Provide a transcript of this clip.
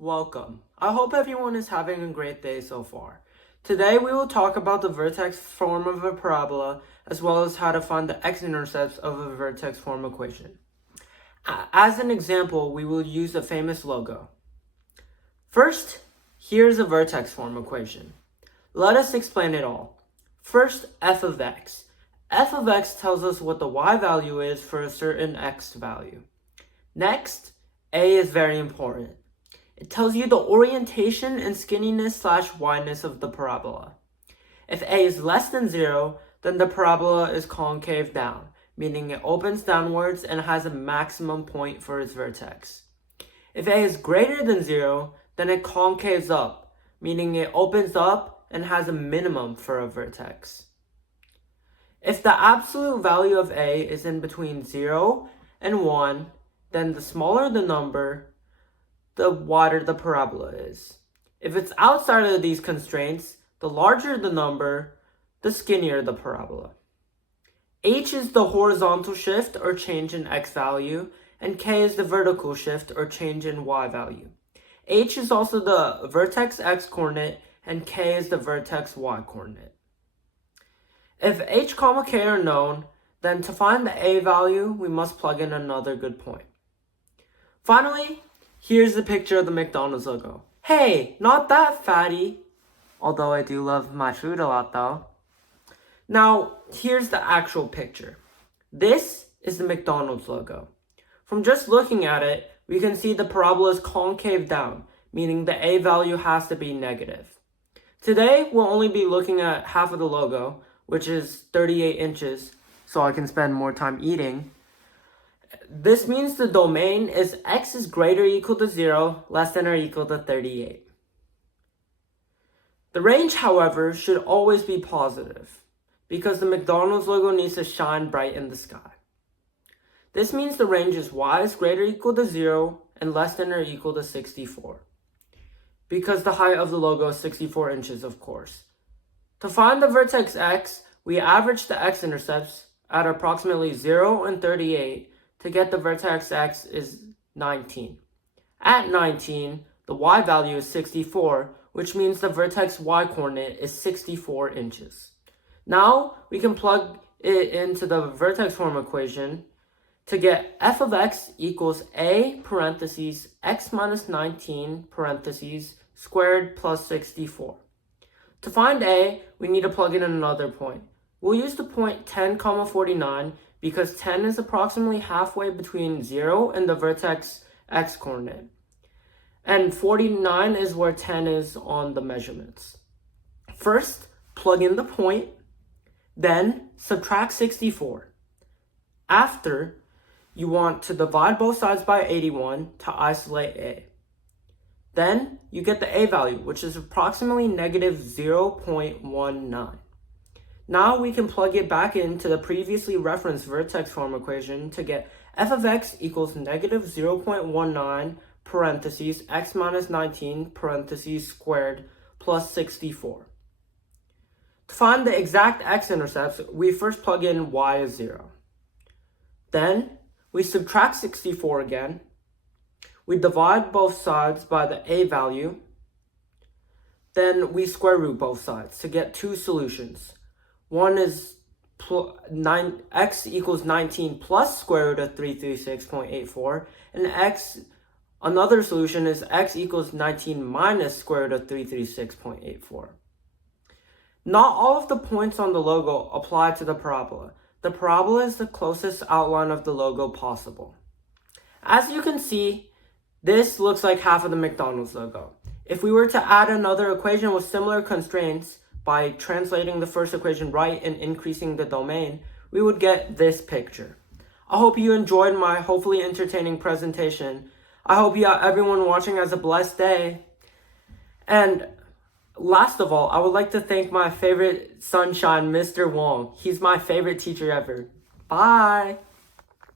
Welcome. I hope everyone is having a great day so far. Today we will talk about the vertex form of a parabola as well as how to find the x-intercepts of a vertex form equation. As an example, we will use a famous logo. First, here's a vertex form equation. Let us explain it all. First, f of x. F of x tells us what the y value is for a certain x value. Next, a is very important. It tells you the orientation and skinniness/wideness of the parabola. If a is less than 0, then the parabola is concave down, meaning it opens downwards and has a maximum point for its vertex. If a is greater than 0, then it concaves up, meaning it opens up and has a minimum for a vertex. If the absolute value of a is in between 0 and 1, then the smaller the number, the wider the parabola is. If it's outside of these constraints, the larger the number, the skinnier the parabola. H is the horizontal shift or change in x value, and k is the vertical shift or change in y value. H is also the vertex x coordinate, and k is the vertex y coordinate. If h, k are known, then to find the a value, we must plug in another good point. Finally, here's the picture of the McDonald's logo. Hey, not that fatty. Although I do love my food a lot though. Now, here's the actual picture. This is the McDonald's logo. From just looking at it, we can see the parabola is concave down, meaning the a value has to be negative. Today, we'll only be looking at half of the logo, which is 38 inches, so I can spend more time eating. This means the domain is x is greater or equal to 0, less than or equal to 38. The range, however, should always be positive because the McDonald's logo needs to shine bright in the sky. This means the range is y is greater or equal to 0 and less than or equal to 64 because the height of the logo is 64 inches, of course. To find the vertex x, we average the x-intercepts at approximately 0 and 38 to get the vertex x is 19. At 19, the y value is 64, which means the vertex y coordinate is 64 inches. Now, we can plug it into the vertex form equation to get f of x equals a parentheses x minus 19 parentheses squared plus 64. To find a, we need to plug in another point. We'll use the point 10, 49 because 10 is approximately halfway between 0 and the vertex x coordinate. And 49 is where 10 is on the measurements. First, plug in the point, then subtract 64. After, you want to divide both sides by 81 to isolate a. Then, you get the a value, which is approximately negative 0.19. Now we can plug it back into the previously referenced vertex form equation to get f of x equals negative 0.19 parentheses x minus 19 parentheses squared plus 64. To find the exact x-intercepts, we first plug in y as 0. Then we subtract 64 again. We divide both sides by the a value. Then we square root both sides to get two solutions. One is x equals 19 plus square root of 336.84, and another solution is x equals 19 minus square root of 336.84. Not all of the points on the logo apply to the parabola. The parabola is the closest outline of the logo possible. As you can see, this looks like half of the McDonald's logo. If we were to add another equation with similar constraints, by translating the first equation right and increasing the domain, we would get this picture. I hope you enjoyed my hopefully entertaining presentation. I hope everyone watching has a blessed day. And last of all, I would like to thank my favorite sunshine, Mr. Wong. He's my favorite teacher ever. Bye!